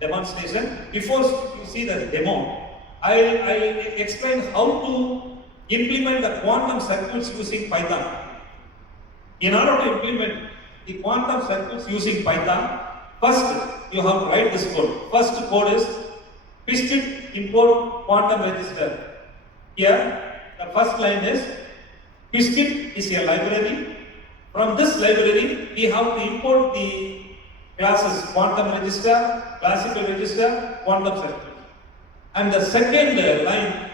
demonstration. Before you see the demo, I'll explain how to implement the quantum circuits using Python. In order to implement the quantum circuits using Python, first you have to write this code. First code is Qiskit import quantum register. Here, the first line is Qiskit is a library. From this library, we have to import the classes quantum register, classical register, quantum circuit. And the second line,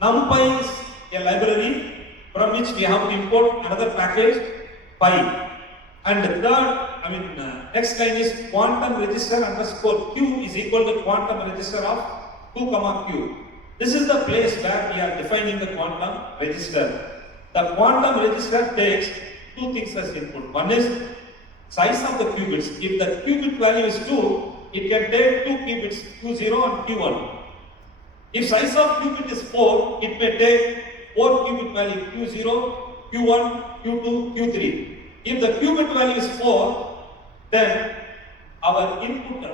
NumPy is a library from which we have to import another package, Pi. And the third, next line is quantum register underscore Q is equal to quantum register of 2, Q. This is the place where we are defining the quantum register. The quantum register takes two things as input. One is size of the qubits. If the qubit value is 2, it can take 2 qubits, Q0 and Q1. If size of qubit is 4, it may take 4 qubit value, Q0, Q1, Q2, Q3. If the qubit value is 4, then our input,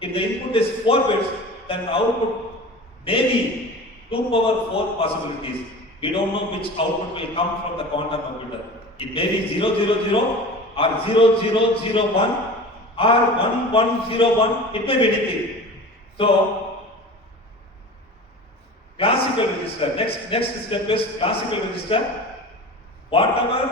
if the input is 4 bits, then the output may be 2 power 4 possibilities. We don't know which output will come from the quantum computer. It may be 000 or 0001 or 1101. It may be anything. So, classical register. Next step is classical register. Whatever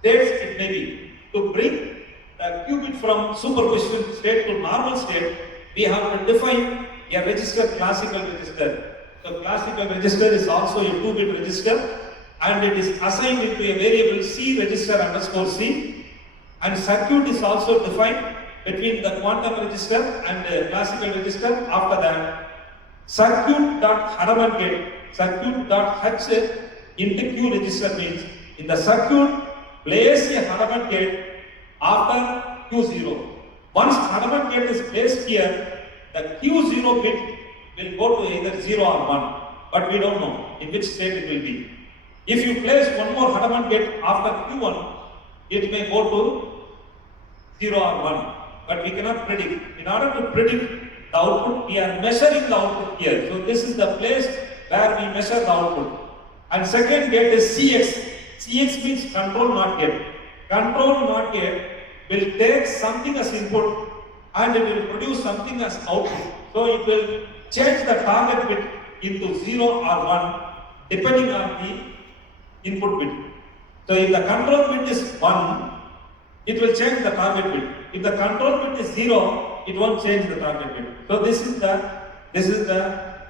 states it may be, to bring the qubit from superposition state to normal state, we have to define a register, classical register. So classical register is also a 2-bit register, and it is assigned into a variable C register underscore C, and circuit is also defined between the quantum register and the classical register. After that, circuit.Hanuman gate, circuit.H into Q register means in the circuit place a Hanuman gate after Q0. Once Hanuman gate is placed here, the Q0 bit will go to either 0 or 1, but we don't know in which state it will be. If you place one more Hanuman gate after Q1, it may go to 0 or 1, but we cannot predict. In order to predict the output, we are measuring the output here. So this is the place where we measure the output. And second gate is CX. CX means control not gate. Control not gate will take something as input and it will produce something as output. So it will change the target bit into 0 or 1 depending on the input bit. So if the control bit is 1, it will change the target bit. If the control bit is 0, it won't change the target bit. So this is the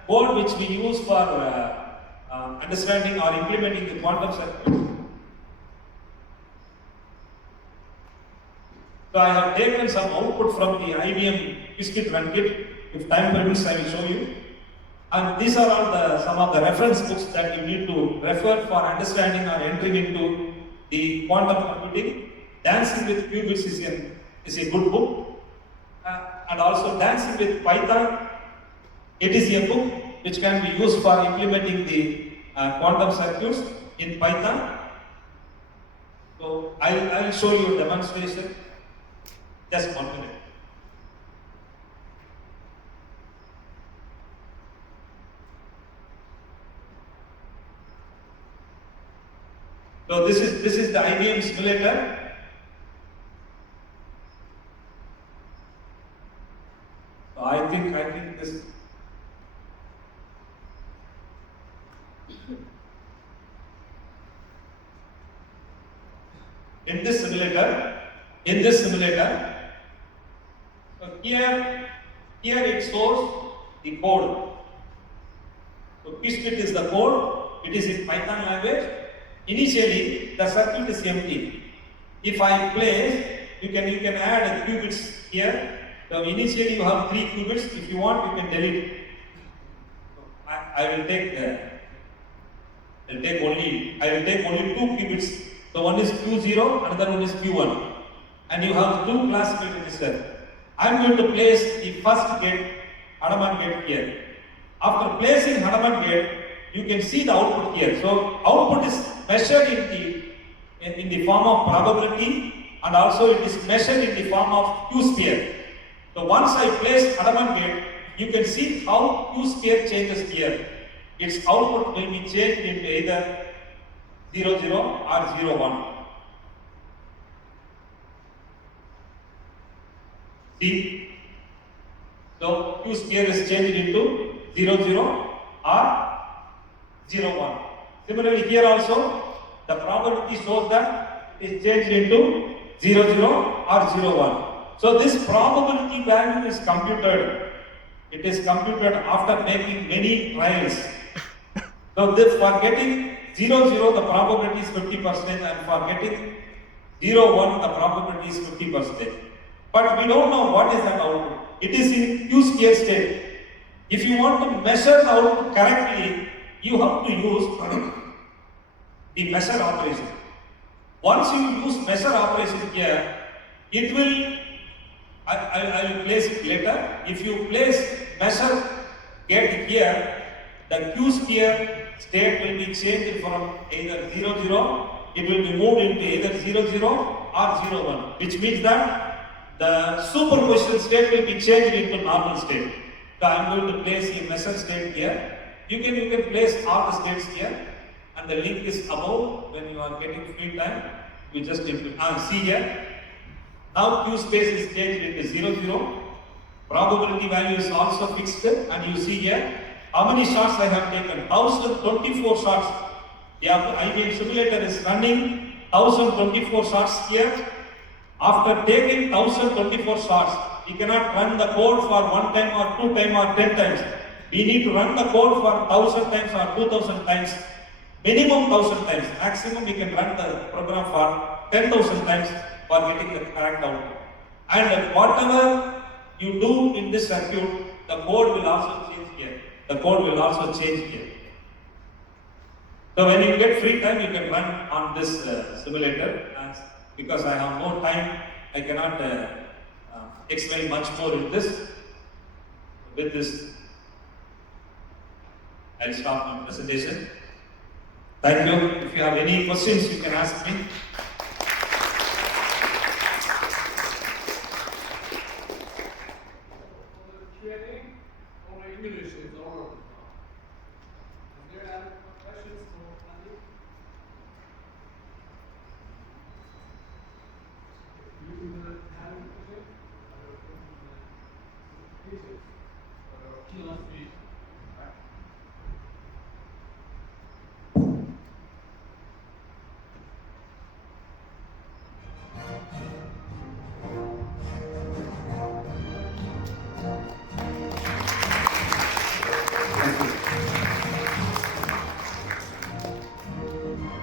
code which we use for understanding or implementing the quantum circuit. So I have taken some output from the IBM Qiskit run kit. If time permits, I will show you. And these are all some of the reference books that you need to refer for understanding or entering into the quantum computing. Dancing with Qubits is a good book. And also Dancing with Python, it is a book which can be used for implementing the quantum circuits in Python. So I will show you a demonstration. Just 1 minute. So this is the IBM simulator. So I think this. In this simulator, so here it shows the code. So Qiskit is the code. It is in Python language. Initially, the circuit is empty. If I place, you can add qubits here. So initially you have 3 qubits. If you want, you can delete. So I will take only 2 qubits. So one is Q0, another one is Q1. And you have 2 classical registers. I am going to place the first gate, Hanuman gate here. After placing Hanuman gate, you can see the output here. So output is measured in the form of probability, and also it is measured in the form of Q sphere. So once I place adamant gate, you can see how Q square changes here. Its output will be changed into either 0, 0 or 0, 1. See? So Q square is changed into 0, 0 or 0, 1. Similarly, here also the probability shows that it is changed into 0, 0 or 0, 1. So this probability value is computed. It is computed after making many trials. So this, for getting 0, 0, the probability is 50%, and for getting 0, 1, the probability is 50%. But we don't know what is that output. It is in Q square state. If you want to measure the output correctly, you have to use the measure operation. Once you use measure operation here, it will, I will place it later. If you place measure gate here, the Q square state will be changed from either 0, 0, it will be moved into either 0, 0 or 0, 1, which means that the superposition state will be changed into normal state. So I am going to place a measure state here. You can place all the states here, and the link is above. When you are getting free time, you just see here. Now Q space is changed into 0, 0. Probability value is also fixed, and you see here how many shots I have taken. 1024 shots. The IBM simulator is running 1024 shots here. After taking 1024 shots, you cannot run the code for 1 time or 2 time or 10 times. We need to run the code for 1000 times or 2000 times. Minimum 1000 times. Maximum we can run the program for 10,000 times for getting the correct output. And whatever you do in this circuit, the code will also change here. The code will also change here. So when you get free time, you can run on this simulator. Because I have no time, I cannot explain much more in this. With this, I'll stop my presentation. Thank you. If you have any questions, you can ask me. He must be